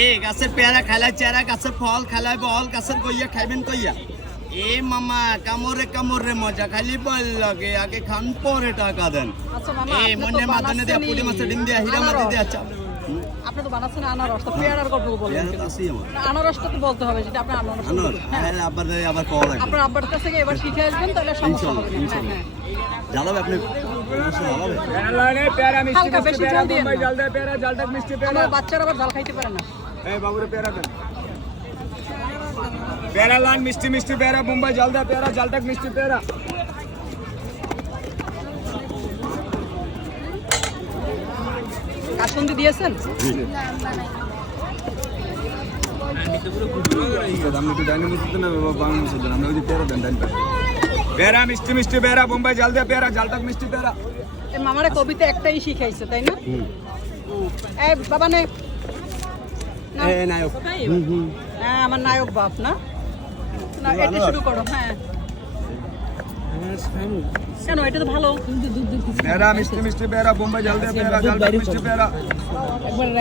এ গাছের পেয়ারা খাইলাই চেরা, গাছের ফল খাইলাই বল, গাছের কইয়া খাইবেন কইয়া। এ মামা কামড়ে মজা খালি বল লাগে, আগে খান পরে টাকা দেন। এ মনে মাদনে দিয়া পুটি মাছের ডিম দিয়া হীরা মাটি দিয়া চাপ। আপনি তো বানাচ্ছেন আনারস, তো পেয়ারার গল্প বলবেন। আনারসটা তো বলতে হবে, যেটা আপনি আনারস আবার কল লাগে। আপনার আব্বার কাছ থেকে এবার শিখে আসবেন, তাহলে সমস্যা হবে না। হ্যাঁ হ্যাঁ, জ্বালাবে আপনি হালকা বেশি ঝাল দিয়ে আমার বাচ্চারা আবার ঝাল খাইতে পারে না। পেয়ারা লান মিষ্টি মিষ্টি পেয়ারা, মুম্বাই জলদা পেয়ারা, জলটাক মিষ্টি পেয়ারা। কাসুন্দি দিয়েছেন? পেয়ারা মিষ্টি মিষ্টি পেয়ারা, মুম্বাই জলদা পেয়ারা, জলটাক মিষ্টি পেয়ারা। এই মামারা কবিতা একটাই শিখাইছে, তাই না? এই বাবা নে নায়ক। হ্যাঁ, আমার নায়ক বাপ না, না এটা শুরু করো। হ্যাঁ কেন, এটা তো ভালো। পেয়ারা মিষ্টি মিষ্টি পেয়ারা, মুম্বাই জলদা পেয়ারা, জলটাক মিষ্টি পেয়ারা।